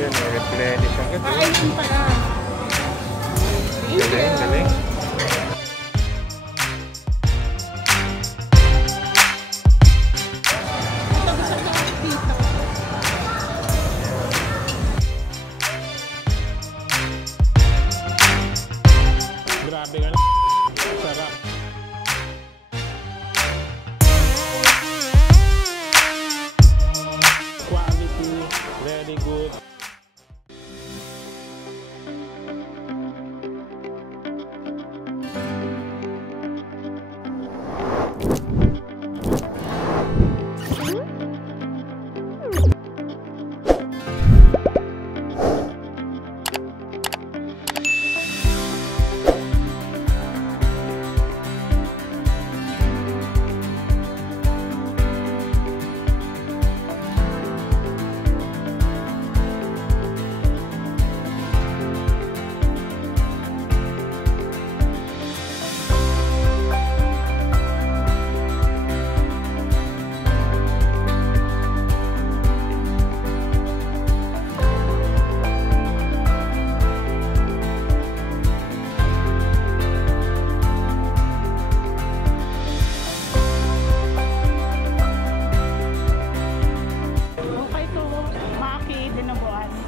Ayan, replenish agad. Ayun pala. Galing, galing. Grabe ka na. Sarap. Quality, very good.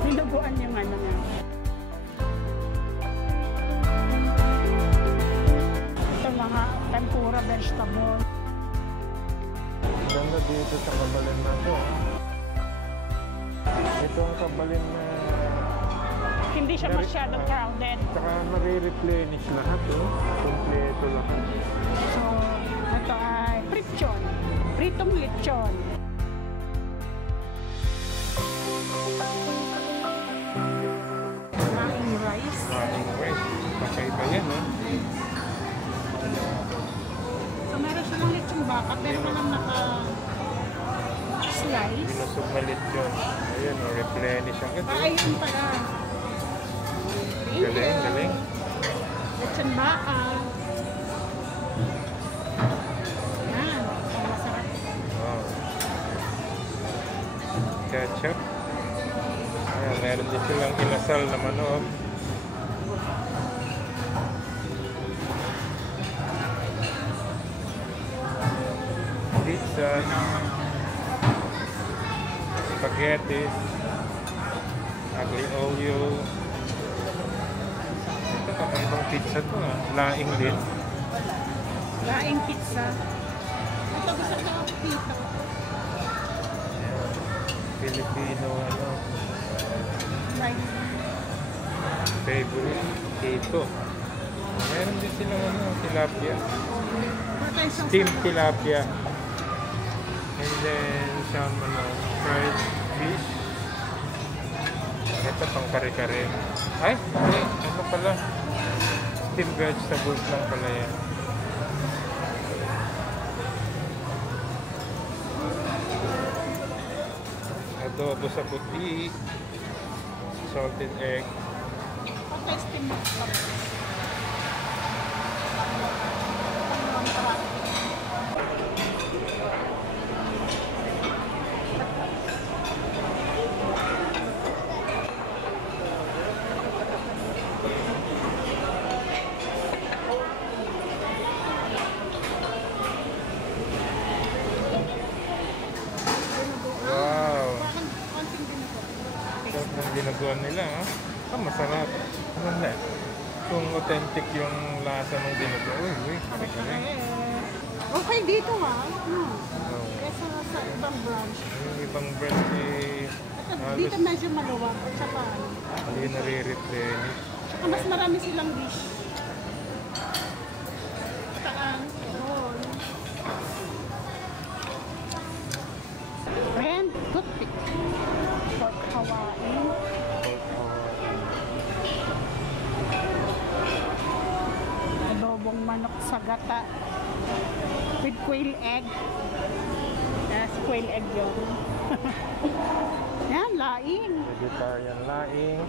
Dinuguan yung ano nga. Ito mga tempura vegetable. Ganda dito sa kabalin na to. Ito ang kabalin na Hindi siya masyadong crowded. saka nare-replenish lahat. Kompleto lahat. So, ito ay lechon. Pritong lechon. Maing rice. Maing rice. Kakaiba yan, ha? So, meron silang lechon baka, pero walang naka-slice. Binusog na lechon. Ayan, replenish agad. Ayun pala. Galing, galing. Lechon baka. Yan. Ang masarap. Wow. Ketchup. Ayan, meron din silang kinasal na manok. Pizza. Spaghetti. Aglio olio. Ito kakaibang pizza to, ha. Laing din. Laing pizza. Ito gusto ko dito. Ayan. Filipino, ano. Rice. Favorite. Keto. Meron din silang, ano, tilapia. Steamed tilapia. And then some, ano, fried fish. Ito pang kare-kare. Ay, hindi. Ano pala? Steamed vegetables lang pala yan. Adobo sa puti. Salted egg. Okay, steam mo. Ginagawa nila, ha? Masarap. Ano na? Kung authentic yung lasa ng ginagawa. Uy, kare-kare. Okay dito, ha? Oh. Kesa sa ibang branch. Yung ibang branch Dito medyo maluwag. At saka, hindi nare-replenish. saka mas marami silang dish. Saan? Roll. Ren, toothpick. Pork Hawaii. Adobong manok sa gata. With quail egg. Yes, quail egg yun. Yan, laing. Vegetarian laing.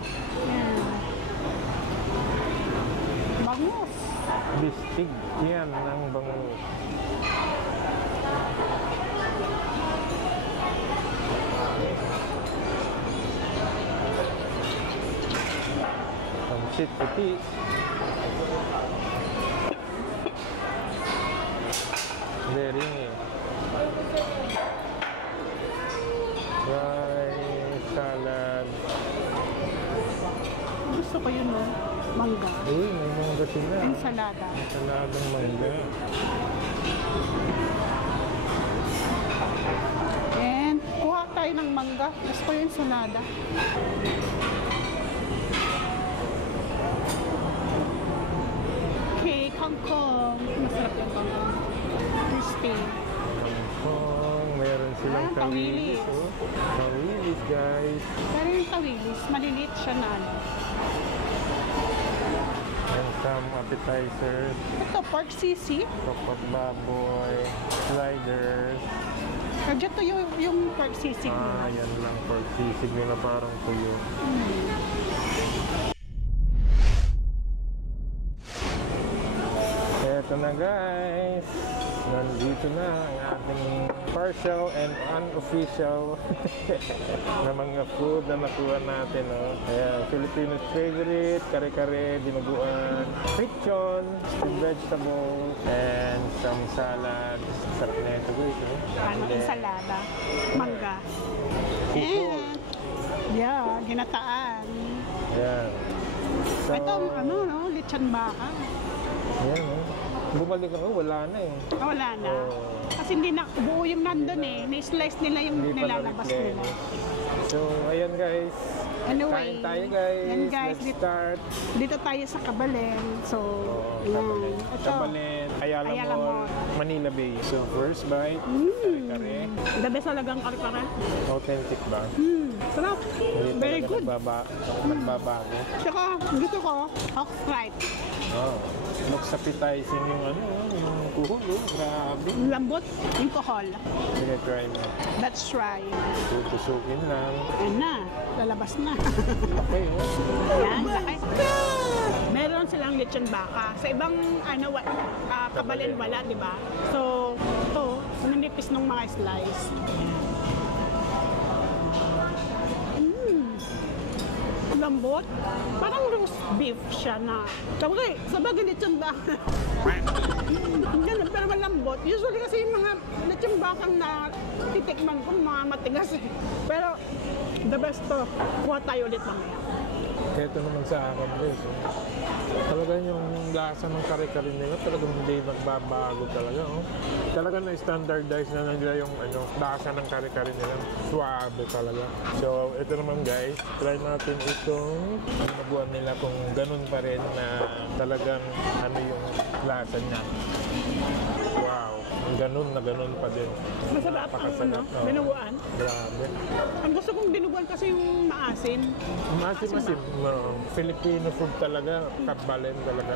Yan. Bangus. Bistig yan ng bangus. pansit puti. Bering eh. Rice, salad. Gusto ko yun, no? Mangga. Uy, may mangga sila. Ensalada. Saladang mangga. And kuha tayo ng mangga. Gusto ko yung ensalada. Okay, kangkong. Masarap yung kangkong. Crispy. Kangkong, meron silang Ah, tawilis. tawilis. Oh. Tawilis, guys. Pero yung tawilis, maliliit siya na ano. And some appetizers. Ito, pork sisig. Tokot baboy. Sliders. Kaya to yung pork sisig Ah, nila. yan lang. Pork sisig nila parang tuyo. Eto na guys. Nandito na ang ating partial and unofficial na mga food na nakuha natin. Oh. Ayan, Filipino's favorite, kare-kare, dinuguan, lechon, steamed vegetable, and some salad. Sarap na ito guys. Oh. Ano, And then, ensalada. Mangga. kuko. And, yeah, ginataan. Ayan. So, Ito, ano, no? Lechon baka. ayan, oh. Bumalik ako, wala na eh. Ah, wala na. Oo. Kasi hindi na, buo yung nandun eh. Ni-slice nila yung Hindi pa nilalabas nila. na-replenish. So, ayan guys. Anyway, Kain tayo guys. yan guys, Let's start. dito tayo sa Kabalen. So, Kabalen. yan. Ito, Kabalen, Ayala Ayala Mall, Mall. Manila Bay. So, first bite, kare-kare. the best talagang kare-kare. Authentic ba? Sarap. Hindi Very talaga good. nagbabago. Tsaka, dito ko, hawk fried. Oh. Looks appetizing yung ano, yung kuhol. Oh. Grabe. Lambot, yung kohol. Sige, try mo. Let's try. Tutusukin lang. Ayan na, lalabas na. Okay, oh. Yan, laki. Meron silang lechon baka. Sa ibang ano, Kabalen wala, di ba? So, ito, nanipis ng mga slice. Lambot. Parang roast beef siya na. Sabagay, sabagay lechon baka. Ganun, pero malambot. Usually kasi yung mga lechon bakang na titikman ko, mga matigas eh. Pero, the best to. Kuha tayo ulit mamaya. Ito naman sa akin guys. Oh. Talagang yung lasa ng kare-kare nila talagang hindi nagbabago talaga. Oh. Talagang na-standardize na nila yung ano, lasa ng kare-kare nila. Suabe talaga. So ito naman guys, try natin itong nabuhan nila kung ganun pa rin na talagang ano yung lasa niya. Wow, ganun na ganun pa din. Masarap ang ano, Napakasarap, oh. binuguan. Grabe. Ang gusto kong binuguan kasi yung maasim. Masim-masim. No, Filipino food talaga. Kabalen talaga.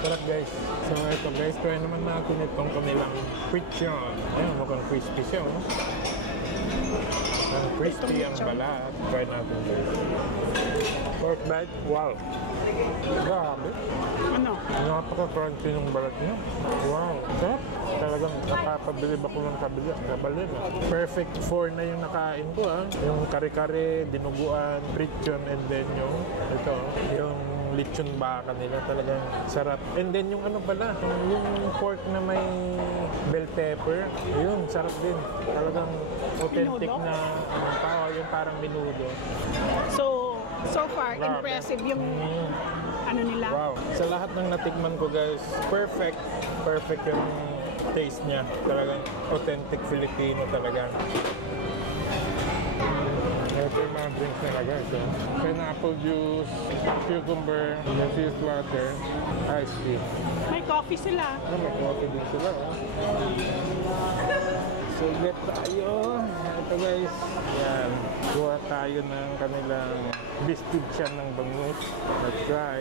Sarap guys. So ito guys, try naman natin itong kanilang lechon. Ayun, mukhang crispy siya. Oh. Ang crispy ang balat. Try natin guys. Pork bite. Wow. Grabe. Ano? Napaka-crunchy ng balat niya. Wow. Sarap. Talagang nakapabilib ako ng kabalin. Perfect 4 na yung nakain ko. Yung kare-kare, dinuguan, lechon, and then yung lechon baka nila. Talagang sarap. And then yung ano pala, yung pork na may bell pepper, yun, sarap din. Talagang authentic Menudo? na tao, yung parang menudo. So far, Grabe. impressive yung ano nila. Wow. Sa lahat ng natikman ko guys, perfect yung taste niya. Talagang authentic Filipino talaga. Ito yung mga drinks nila guys. Pineapple juice, cucumber, infused water, iced tea. May coffee sila. May coffee din sila. So get tayo. Ito guys. Yan. Kuha tayo ng kanilang biscuit siya ng bangus. Let's try.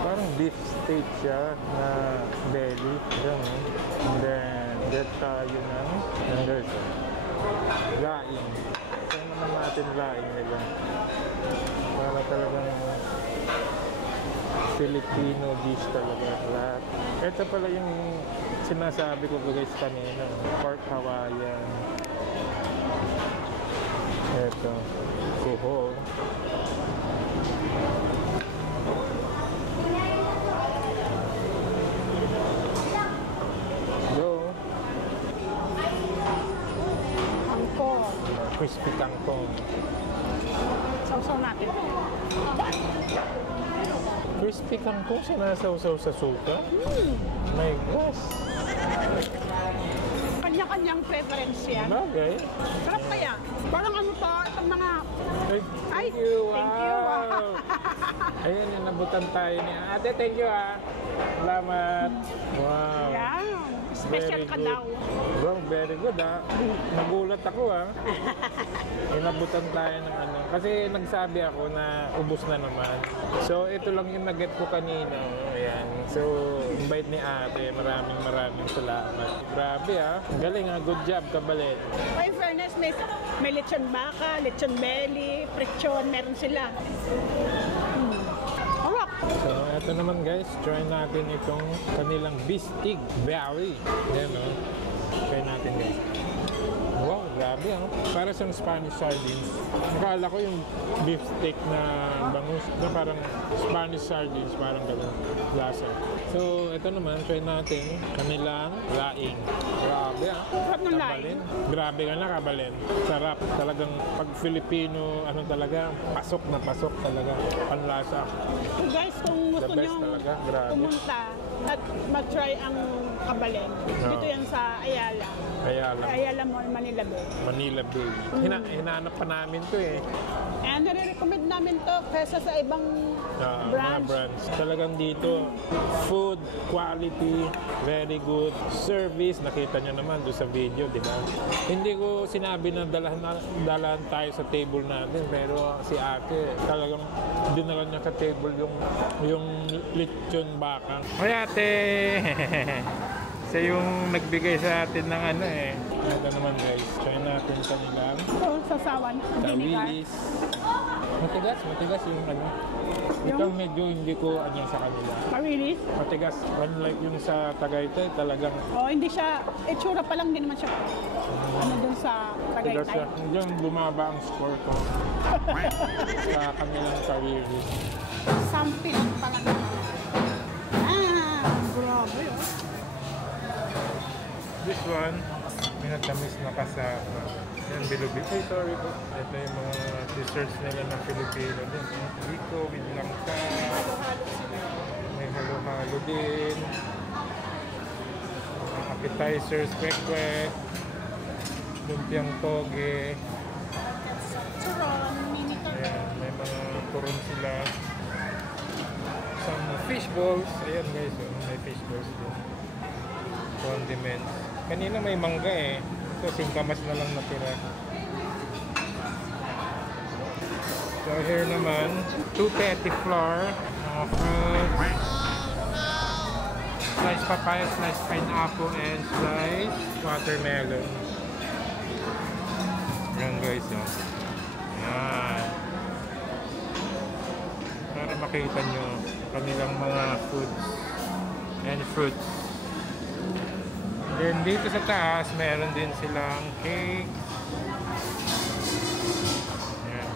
Parang beef steak siya na belly. Yan. And then get tayo ng guys. Laing. Saan naman natin laing nila. Para talagang Filipino dish talaga lahat. Ito pala yung sinasabi ko guys kanina. Pork Hawaiian. Ito. Kuho. crispy kangkong. Sausaw natin. Crispy kangkong sinasawsaw sa suka? My gosh. Kanya-kanyang preference yan. Bagay. Sarap kaya. Parang ano to, itong mga... Ay, thank you. Thank you. Wow. Ayan, nabutan tayo ni ate. Thank you, Salamat. Wow. Yan. Special Very ka good. daw. Wow, very good, Nagulat ako, Inabutan tayo ng ano. Kasi nagsabi ako na ubos na naman. So, ito lang yung nag-get ko kanina. Ayan. So, invite ni ate. Maraming salamat. Grabe, Galing, Good job, Kabalet. Oh, in fairness, may lechon baka, lechon belly, prechon, meron sila. Alright. So, ito naman guys, try natin itong kanilang Bistig Valley. Ayan, try natin guys. Wow, grabe, Para siyang Spanish sardines. Nakala ko yung beef steak na bangus, na parang Spanish sardines, parang gano'n lasa. So, ito naman, try natin kanilang laing. Grabe, Sarap ng Kabalin. Grabe ka na, Kabalin. Sarap. Talagang pag Filipino, talaga, pasok na pasok talaga. Panlasa. So guys, kung gusto The best nyo talaga, grabe. pumunta at mag-try ang Kabalin, dito yan sa Ayala. Ayala Mall, Manila Bay. Manila Bay. Hinahanap pa namin to And nare-recommend namin to kaysa sa ibang Mga branch. brands. Talagang dito, food, quality, very good. Service, nakita nyo naman doon sa video, di ba? Hindi ko sinabi na dalahan tayo sa table natin, pero si ate, talagang dinala niya ka table yung lechon bakang. Hoy ate! Siya yung nagbigay sa atin ng Ito naman guys, try natin kanilang So, sasawan, vinegar. tawilis. Matigas yung Ito medyo hindi ko sa kanila. Marilis. Matigas. Unlike yung sa Tagaytay, talagang Oh, hindi siya, itsura pa lang din naman siya. Ano dun sa matigas Tagaytay. siya. Diyan bumaba ang score ko sa kanilang tawilis. Sampil pa lang naman. Grabe This one, minatamis na kasama. Yan, bilubig. Ay, sorry po. Ito yung mga desserts nila ng Filipino din. Biko with langka. May halo-halo din. Mga appetizers, kwek-kwek. Lumpiang toge. Turon, mini turon. Ayan, may mga turon sila. Some fish balls. Ayan guys, may fish balls din. Condiments. Kanina may mangga Ito, singkamas na lang natira. So here naman, 2 petit flour, mga fruits, sliced papaya, sliced pineapple, and sliced watermelon. Yan guys, Yan. Para makita nyo kanilang mga foods and fruits. Then dito sa taas, meron din silang cake. Ayan.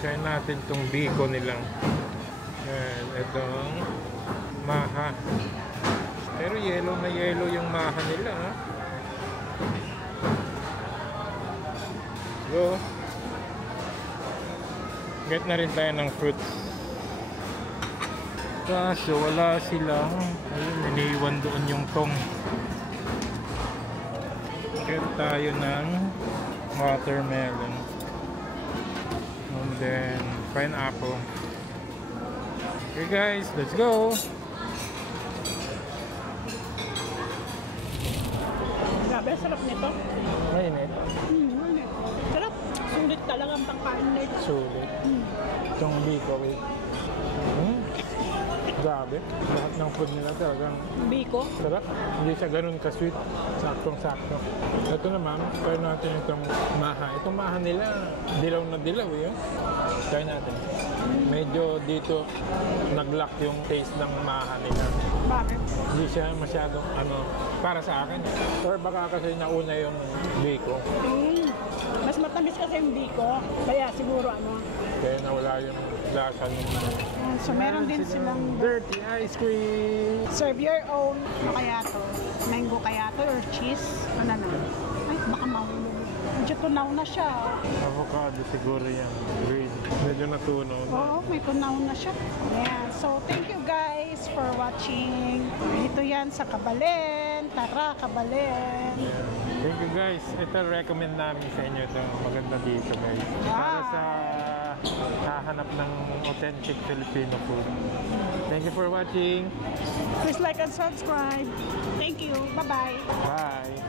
Try natin itong biko nilang. Ayan, itong maha. Pero yellow na yellow yung maha nila. So, get na rin tayo ng fruits. Kaso wala silang, ayun, iniwan doon yung tong. Get tayo ng watermelon. And then pineapple. Okay guys, let's go! Grabe, sarap nito. Mainit. Mainit. Sarap. Sulit talaga ang pangkain nito. Sulit. Itong biko with grabe. Lahat ng food nila talagang Biko. sarap. Hindi siya ganun ka-sweet. Saktong-sakto. Ito naman, try natin itong maha. Itong maha nila, dilaw na dilaw Try natin. Medyo dito nag-lock yung taste ng maha nila. Bakit? Hindi siya masyadong para sa akin. Or baka kasi nauna yung biko. Mas matamis kasi yung biko. Kaya siguro Kaya nawala yung lasa ng So meron din silang dirty ice cream. serve your own. Ano kaya to? Mango kaya to or cheese? Ano na? Ay, baka mahulog. tunaw na siya. Avocado siguro yan. Green. Medyo natunaw na. Oo, may tunaw na siya. Ayan. So, thank you guys for watching. Ito yan sa Kabalen. Tara, Kabalen. Ayan. Thank you guys. Ito recommend namin sa inyo ito. Maganda dito guys. Para sa hahanap ng authentic Filipino food. Thank you for watching. Please like and subscribe. Thank you. Bye-bye. Bye.